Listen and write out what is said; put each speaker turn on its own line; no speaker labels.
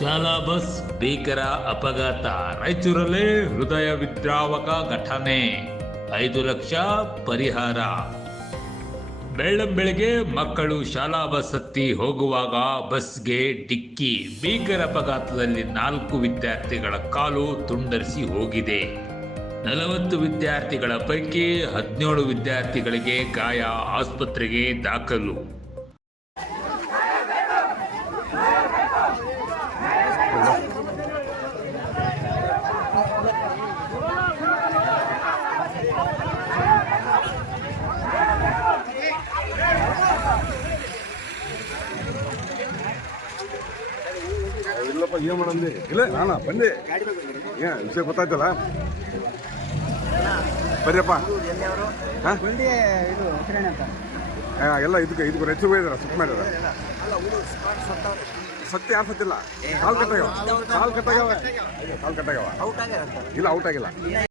ಶಾಲಾ ಬಸ್ ಭೀಕರ ಅಪಘಾತ. ರಾಯಚೂರಲ್ಲಿ ಹೃದಯ ವಿದ್ರಾವಕ ಘಟನೆ. ಐದು ಲಕ್ಷ ಪರಿಹಾರ. ಬೆಳ್ಳಂಬೆಳಗ್ಗೆ ಮಕ್ಕಳು ಶಾಲಾ ಬಸ್ ಹತ್ತಿ ಹೋಗುವಾಗ ಬಸ್ಗೆ ಡಿಕ್ಕಿ. ಭೀಕರ ಅಪಘಾತದಲ್ಲಿ ನಾಲ್ಕು ವಿದ್ಯಾರ್ಥಿಗಳ ಕಾಲು ತುಂಡರಿಸಿ ಹೋಗಿದೆ. ನಲವತ್ತು ವಿದ್ಯಾರ್ಥಿಗಳ ಪೈಕಿ ಹದಿನೇಳು ವಿದ್ಯಾರ್ಥಿಗಳಿಗೆ ಗಾಯ ಆಸ್ಪತ್ರೆಗೆ ದಾಖಲು.
ಇಲ್ಲಪ್ಪ ಏನ್ ಮಾಡಂದಿ. ಇಲ್ಲ, ನಾನ ಬಂದೆ. ಏ, ವಿಷಯ ಗೊತ್ತಾಯ್ತಲ್ಲ? ಬರ್ರಿಯಪ್ಪ. ಹಾಂ? ಎಲ್ಲ ಇದಕ್ಕೆ ಇದಕ್ಕೆ ಹೆಚ್ಚು ಹೋಗಿದಾರ ಸುತ್ತ ಮಾಡ್ಯಾರ ಸತ್ಯ ಯಾರು ಸತ್ತಿಲ್ಲ ಕಾಲ್ ಕಟ್ಟಾಗ್ಯಾವ ಕಾಲ್ ಕಟ್ಟಾಗ್ಯಾವ ಕಾಲ್ ಕಟ್ಟಾಗ್ಯಾವ ಇಲ್ಲ ಔಟ್ ಆಗಿಲ್ಲ.